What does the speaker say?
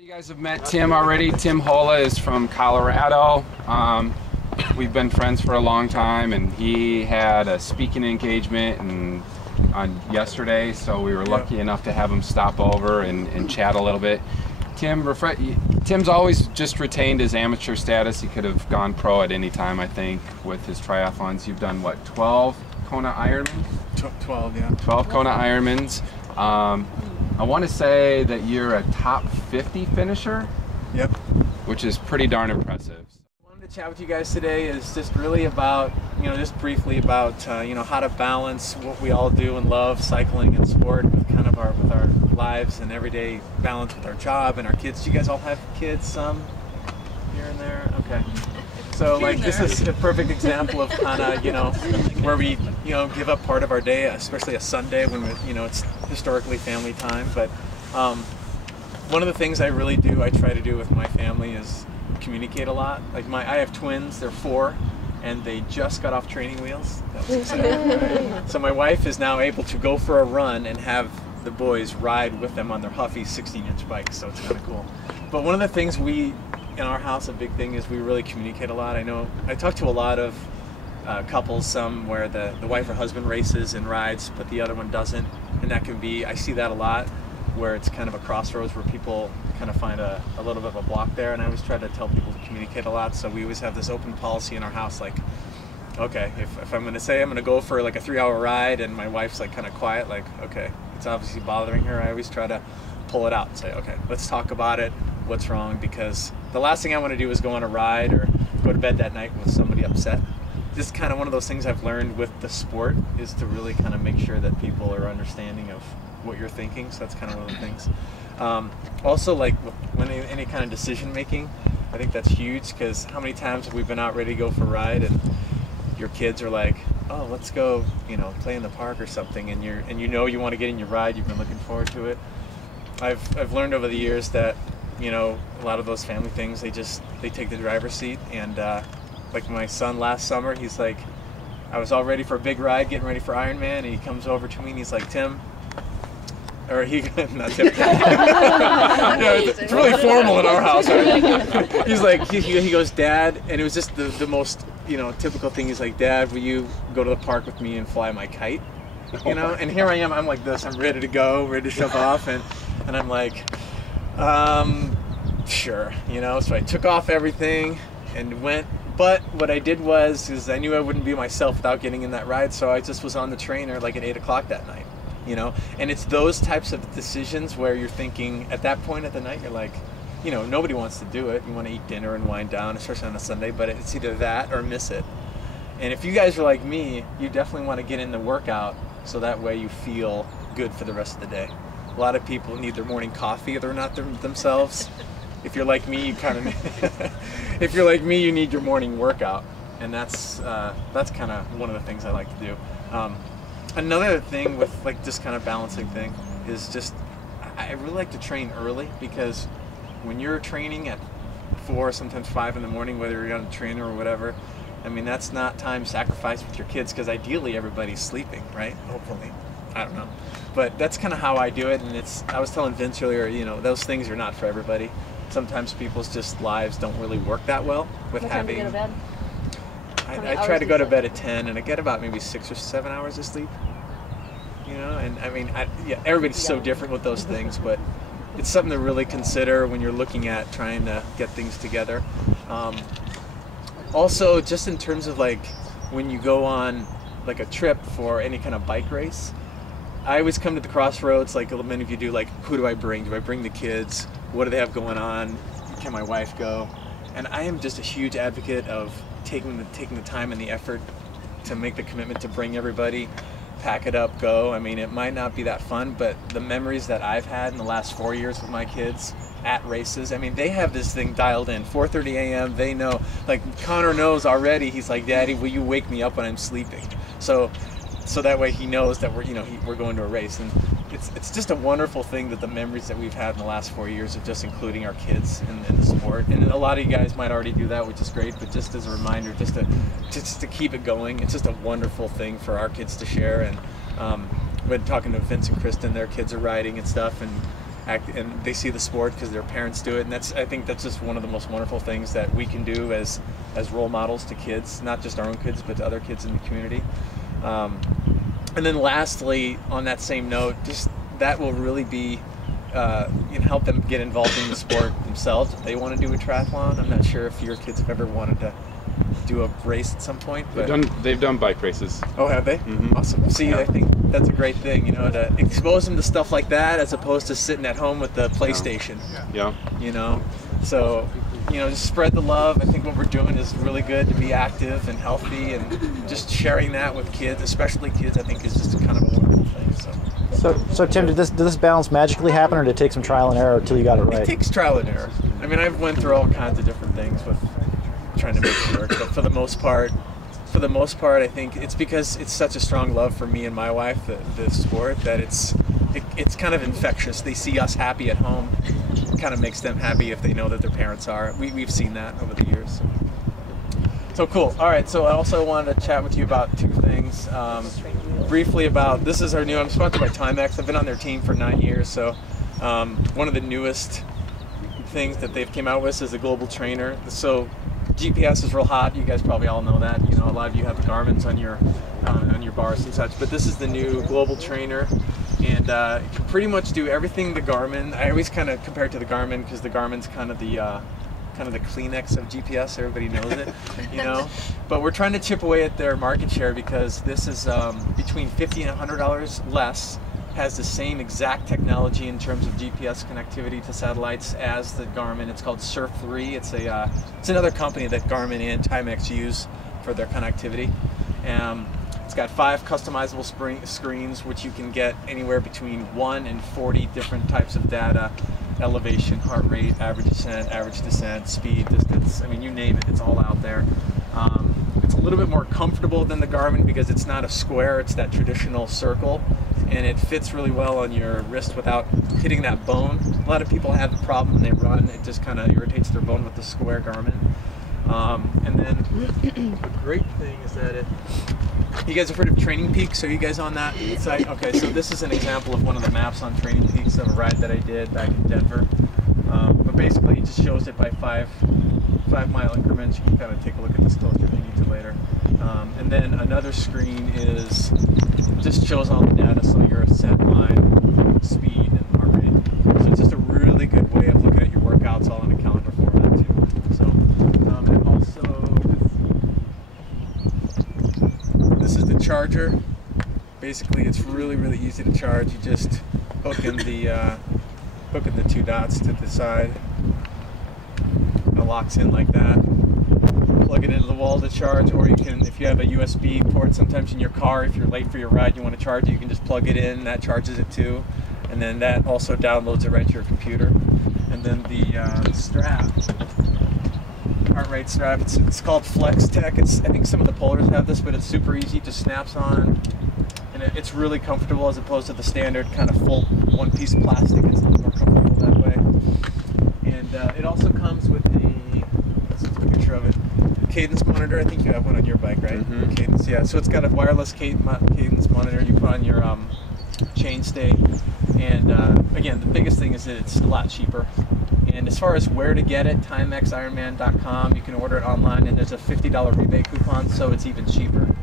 You guys have met Tim already. Tim Hola is from Colorado. We've been friends for a long time, and he had a speaking engagement on yesterday, so we were lucky enough to have him stop over and chat a little bit. Tim's always just retained his amateur status. He could have gone pro at any time, I think, with his triathlons. You've done, what, 12 Kona Ironmans? 12, yeah. 12 Kona Ironmans. I want to say that you're a top 50 finisher. Yep. Which is pretty darn impressive. What I wanted to chat with you guys today is just really about, just briefly about, how to balance what we all do and love, cycling and sport, with kind of our lives and everyday balance with our job and our kids. Do you guys all have kids? Some here and there? Okay. So this is a perfect example of kind of, where we, give up part of our day, especially a Sunday when it's historically family time. But one of the things I really do, I try to do with my family is communicate a lot. I have twins, they're 4, and they just got off training wheels. That was exciting. So my wife is now able to go for a run and have the boys ride with them on their Huffy 16-inch bikes, so it's kind of cool. But one of the things in our house, a big thing is we really communicate a lot. I know I talk to a lot of couples, some where the wife or husband races and rides, but the other one doesn't, and that can be, I see that a lot, where it's kind of a crossroads where people kind of find a little bit of a block there, and I always try to tell people to communicate a lot. So we always have this open policy in our house, like, okay, if I'm going to say I'm going to go for like a 3-hour ride and my wife's like kind of quiet, like, okay, it's obviously bothering her, I always try to pull it out and say, okay, let's talk about it, what's wrong, because the last thing I want to do is go on a ride or go to bed that night with somebody upset. This is kind of one of those things I've learned with the sport, is to really kind of make sure that people are understanding of what you're thinking. So that's kind of one of the things. Also, like when any kind of decision making, I think that's huge, because how many times have we been out ready to go for a ride and your kids are like, oh, let's go, play in the park or something, and you want to get in your ride, you've been looking forward to it. I've learned over the years that a lot of those family things, they take the driver's seat, and like my son last summer, he's like, I was all ready for a big ride, getting ready for Ironman, and he comes over to me and he's like, Tim, or he, not Tim. It's really formal in our house. Right? He's like, he goes, Dad, and it was just the most, typical thing. He's like, Dad, will you go to the park with me and fly my kite? And here I am, I'm like this, I'm ready to go, ready to shove off, and I'm like, sure, so I took off everything and went. But what I did is I knew I wouldn't be myself without getting in that ride, so I just was on the trainer like at 8 o'clock that night, and it's those types of decisions where you're thinking at that point of the night, you're like, nobody wants to do it. You want to eat dinner and wind down, especially on a Sunday, but it's either that or miss it. And if you guys are like me, you definitely want to get in the workout so that way you feel good for the rest of the day. A lot of people need their morning coffee, or they're not themselves. If you're like me, if you're like me, you need your morning workout, and that's kind of one of the things I like to do. Another thing with this kind of balancing thing is just I really like to train early, because when you're training at 4, sometimes 5 in the morning, whether you're on a trainer or whatever, I mean, that's not time sacrificed with your kids, because ideally everybody's sleeping, right? Hopefully, I don't know, but that's kind of how I do it. And I was telling Vince earlier, those things are not for everybody. Sometimes people's just lives don't really work that well with having. What time do you go to bed? I try to go to bed at 10, and I get about maybe 6 or 7 hours of sleep. And I mean, everybody's so different with those things, but it's something to really consider when you're looking at trying to get things together. Also, just in terms of when you go on a trip for any kind of bike race, I always come to the crossroads, like many of you do, who do I bring? Do I bring the kids? What do they have going on? Can my wife go? And I am just a huge advocate of taking the time and the effort to make the commitment to bring everybody, pack it up, go. I mean, it might not be that fun, but the memories that I've had in the last 4 years with my kids at races, I mean, they have this thing dialed in. 4:30 a.m. They know. Connor knows already. He's like, Daddy, will you wake me up when I'm sleeping? So that way he knows that we're going to a race. And it's just a wonderful thing that the memories that we've had in the last 4 years of just including our kids in the sport. And a lot of you guys might already do that, which is great, but just as a reminder, just to keep it going, it's just a wonderful thing for our kids to share. And when talking to Vince and Kristen, their kids are riding and stuff, and and they see the sport because their parents do it, and I think that's just one of the most wonderful things that we can do as role models to kids, not just our own kids, but to other kids in the community. And then lastly, on that same note, just that will really be help them get involved in the sport themselves if they want to do a triathlon. I'm not sure if your kids have ever wanted to do a race at some point, but they've done bike races. Oh, have they? Mm-hmm. Awesome. See, I think that's a great thing, to expose them to stuff like that as opposed to sitting at home with the PlayStation. Yeah. So, just spread the love. I think what we're doing is really good to be active and healthy, and just sharing that with kids, especially kids, I think is just kind of a wonderful thing. So Tim, did this balance magically happen, or did it take some trial and error until you got it right? It takes trial and error. I mean, I've went through all kinds of different things with trying to make it work, but for the most part, I think it's because it's such a strong love for me and my wife, the sport, that it's kind of infectious. They see us happy at home. It kind of makes them happy if they know that their parents are. We've seen that over the years. So cool. All right. So I also wanted to chat with you about two things. Briefly about, this is our new, I'm sponsored by Timex. I've been on their team for 9 years. So one of the newest things that they've came out with is a global trainer. So GPS is real hot. You guys probably all know that. A lot of you have the Garmin's on your bars and such. But this is the new global trainer, and it can pretty much do everything the Garmin. I always kind of compare it to the Garmin because the Garmin's kind of the Kleenex of GPS. Everybody knows it, But we're trying to chip away at their market share because this is between $50 and $100 less. Has the same exact technology in terms of GPS connectivity to satellites as the Garmin. It's called Surf 3. It's another company that Garmin and Timex use for their connectivity. It's got 5 customizable screens, which you can get anywhere between 1 and 40 different types of data: elevation, heart rate, average descent, speed, distance. I mean, you name it, it's all out there. It's a little bit more comfortable than the Garmin because it's not a square, it's that traditional circle. And it fits really well on your wrist without hitting that bone. A lot of people have the problem when they run, it just kind of irritates their bone with the square Garmin. And then the great thing is that you guys have heard of Training Peaks? Are you guys on that site? Okay, so this is an example of one of the maps on Training Peaks of a ride that I did back in Denver. But basically it just shows it by 5-mile increments. You can kind of take a look at this closer if you need to later. And then another screen just shows all the data, so your ascent line, speed, and heart rate. So it's just a really good way of looking at your workouts all in a calendar format too. So, and also, this is the charger. Basically, it's really, really easy to charge. You just hook in the 2 dots to the side. It locks in like that. Plug it into the wall to charge, or you can, if you have a USB port sometimes in your car, if you're late for your ride, you want to charge it, you can just plug it in, that charges it too, and then that also downloads it right to your computer. And then the strap, heart rate strap, it's called Flex Tech. I think some of the Polars have this, but it's super easy, it just snaps on, and it's really comfortable as opposed to the standard kind of full one-piece plastic. It's a little more comfortable that way. And it also comes with this is a picture of it, cadence monitor. I think you have one on your bike, right? Mm-hmm. Cadence, yeah. So it's got a wireless cadence monitor you put on your chainstay. And again, the biggest thing is that it's a lot cheaper. And as far as where to get it, timexironman.com. You can order it online, and there's a $50 rebate coupon, so it's even cheaper.